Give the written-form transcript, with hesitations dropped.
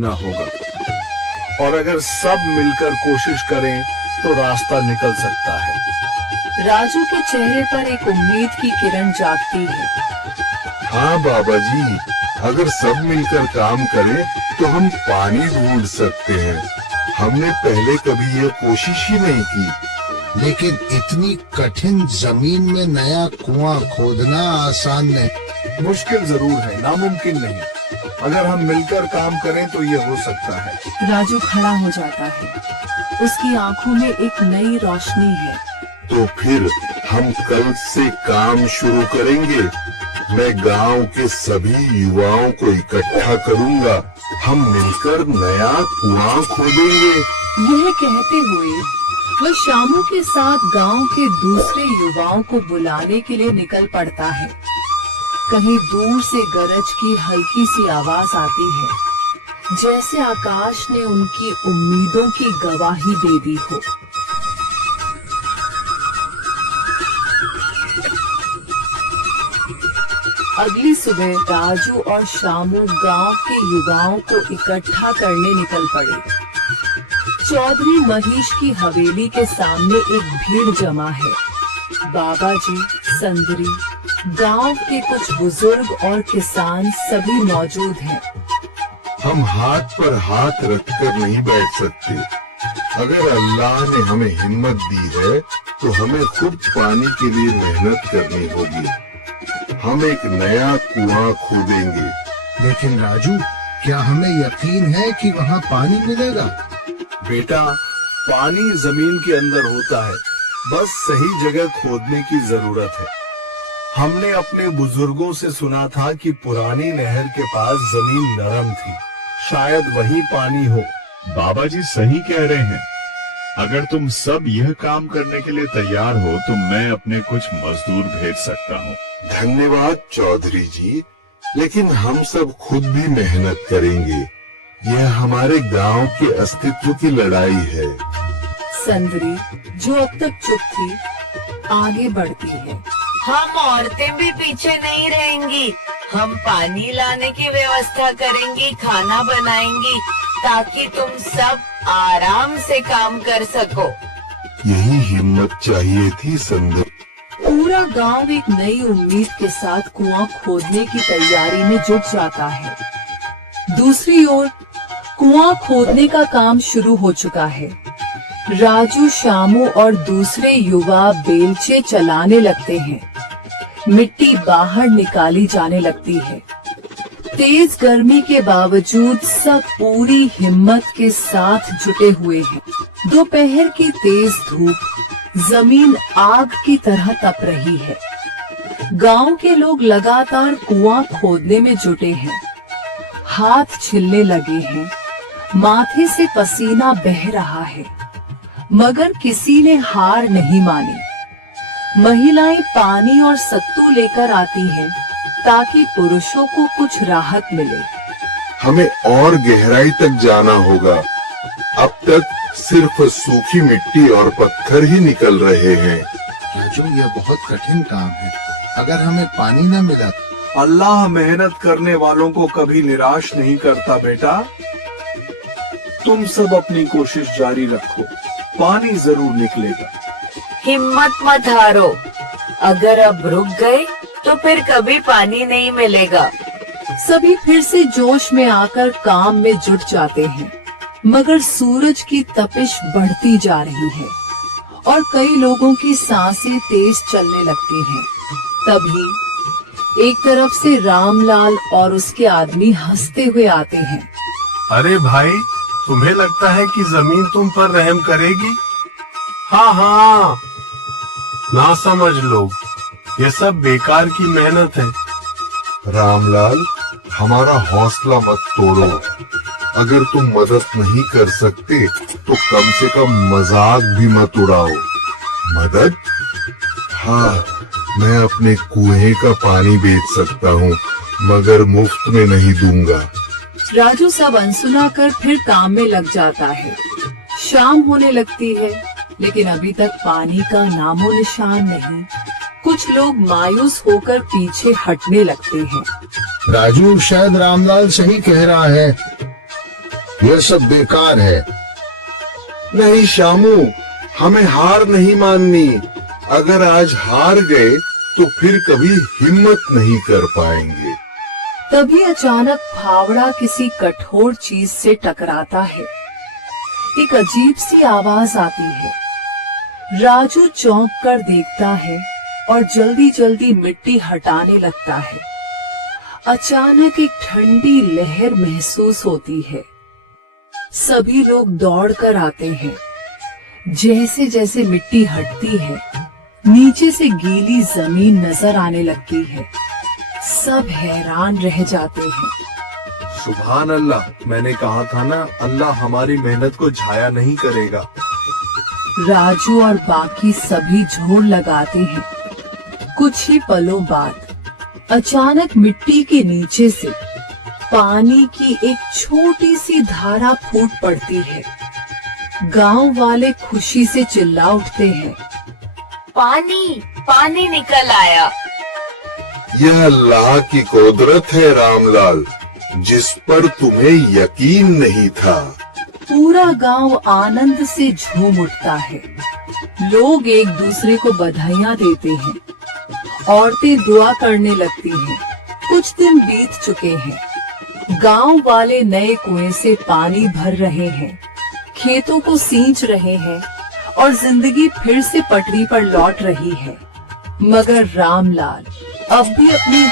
ना होगा। और अगर सब मिलकर कोशिश करें तो रास्ता निकल सकता है। राजू के चेहरे पर एक उम्मीद की किरण जागती है। हाँ बाबा जी, अगर सब मिलकर काम करें तो हम पानी ढूंढ सकते हैं। हमने पहले कभी यह कोशिश ही नहीं की। लेकिन इतनी कठिन जमीन में नया कुआं खोदना आसान नहीं। मुश्किल जरूर है, नामुमकिन नहीं। अगर हम मिलकर काम करें तो ये हो सकता है। राजू खड़ा हो जाता है। उसकी आंखों में एक नई रोशनी है। तो फिर हम कल से काम शुरू करेंगे। मैं गांव के सभी युवाओं को इकट्ठा करूंगा। हम मिलकर नया कुआं खोदेंगे। यह कहते हुए वह शामू के साथ गांव के दूसरे युवाओं को बुलाने के लिए निकल पड़ता है। कहीं दूर से गरज की हल्की सी आवाज आती है, जैसे आकाश ने उनकी उम्मीदों की गवाही दे दी हो। अगली सुबह राजू और शामू गांव के युवाओं को इकट्ठा करने निकल पड़े। चौधरी महेश की हवेली के सामने एक भीड़ जमा है। बाबा जी, संदरी, गांव के कुछ बुजुर्ग और किसान सभी मौजूद हैं। हम हाथ पर हाथ रखकर नहीं बैठ सकते। अगर अल्लाह ने हमें हिम्मत दी है तो हमें खुद पानी के लिए मेहनत करनी होगी। हम एक नया कुआं खोदेंगे। लेकिन राजू, क्या हमें यकीन है कि वहाँ पानी मिलेगा? बेटा, पानी जमीन के अंदर होता है, बस सही जगह खोदने की जरूरत है। हमने अपने बुजुर्गों से सुना था कि पुरानी नहर के पास जमीन नरम थी, शायद वही पानी हो। बाबा जी सही कह रहे हैं। अगर तुम सब यह काम करने के लिए तैयार हो तो मैं अपने कुछ मजदूर भेज सकता हूँ। धन्यवाद चौधरी जी, लेकिन हम सब खुद भी मेहनत करेंगे। यह हमारे गांव के अस्तित्व की लड़ाई है। संदरी, जो अब तक चुप थी, आगे बढ़ती है। हम औरतें भी पीछे नहीं रहेंगी। हम पानी लाने की व्यवस्था करेंगी, खाना बनाएंगी, ताकि तुम सब आराम से काम कर सको। यही हिम्मत चाहिए थी संदर। पूरा गांव एक नई उम्मीद के साथ कुआं खोदने की तैयारी में जुट जाता है। दूसरी ओर कुआं खोदने का काम शुरू हो चुका है। राजू, शामू और दूसरे युवा बेलचे चलाने लगते हैं। मिट्टी बाहर निकाली जाने लगती है। तेज गर्मी के बावजूद सब पूरी हिम्मत के साथ जुटे हुए हैं। दोपहर की तेज धूप जमीन आग की तरह तप रही है। गांव के लोग लगातार कुआं खोदने में जुटे हैं। हाथ छिलने लगे हैं, माथे से पसीना बह रहा है, मगर किसी ने हार नहीं मानी। महिलाएं पानी और सत्तू लेकर आती हैं ताकि पुरुषों को कुछ राहत मिले। हमें और गहराई तक जाना होगा। अब तक सिर्फ सूखी मिट्टी और पत्थर ही निकल रहे हैं। राजू, यह बहुत कठिन काम है। अगर हमें पानी न मिला। अल्लाह मेहनत करने वालों को कभी निराश नहीं करता बेटा। तुम सब अपनी कोशिश जारी रखो, पानी जरूर निकलेगा। हिम्मत मत हारो। अगर अब रुक गए तो फिर कभी पानी नहीं मिलेगा। सभी फिर से जोश में आकर काम में जुट जाते हैं, मगर सूरज की तपिश बढ़ती जा रही है और कई लोगों की सांसें तेज चलने लगती हैं। तभी एक तरफ से रामलाल और उसके आदमी हंसते हुए आते हैं। अरे भाई, तुम्हें लगता है कि जमीन तुम पर रहम करेगी? हाँ हाँ, ना समझ लोग, ये सब बेकार की मेहनत है। रामलाल, हमारा हौसला मत तोड़ो। अगर तुम मदद नहीं कर सकते तो कम से कम मजाक भी मत उड़ाओ। मदद? हाँ, मैं अपने कुएं का पानी बेच सकता हूँ, मगर मुफ्त में नहीं दूंगा। राजू सब अनसुना कर फिर काम में लग जाता है। शाम होने लगती है, लेकिन अभी तक पानी का नामो निशान नहीं। कुछ लोग मायूस होकर पीछे हटने लगते हैं। राजू, शायद रामलाल सही कह रहा है। यह सब बेकार है। नहीं शामू, हमें हार नहीं माननी। अगर आज हार गए तो फिर कभी हिम्मत नहीं कर पाएंगे। तभी अचानक फावड़ा किसी कठोर चीज से टकराता है। एक अजीब सी आवाज आती है। राजू चौंक कर देखता है और जल्दी जल्दी मिट्टी हटाने लगता है। अचानक एक ठंडी लहर महसूस होती है। सभी लोग दौड़कर आते हैं। जैसे जैसे मिट्टी हटती है, नीचे से गीली जमीन नजर आने लगती है। सब हैरान रह जाते हैं। सुभान अल्लाह, मैंने कहा था ना, अल्लाह हमारी मेहनत को जाया नहीं करेगा। राजू और बाकी सभी जोर लगाते हैं। कुछ ही पलों बाद अचानक मिट्टी के नीचे से पानी की एक छोटी सी धारा फूट पड़ती है। गांव वाले खुशी से चिल्ला उठते हैं। पानी पानी निकल आया। यह अल्लाह की कुदरत है रामलाल, जिस पर तुम्हें यकीन नहीं था। पूरा गांव आनंद से झूम उठता है। लोग एक दूसरे को बधाइयां देते हैं। औरतें दुआ करने लगती हैं। कुछ दिन बीत चुके हैं। गांव वाले नए कुएं से पानी भर रहे हैं, खेतों को सींच रहे हैं और जिंदगी फिर से पटरी पर लौट रही है। मगर रामलाल अब भी अपनी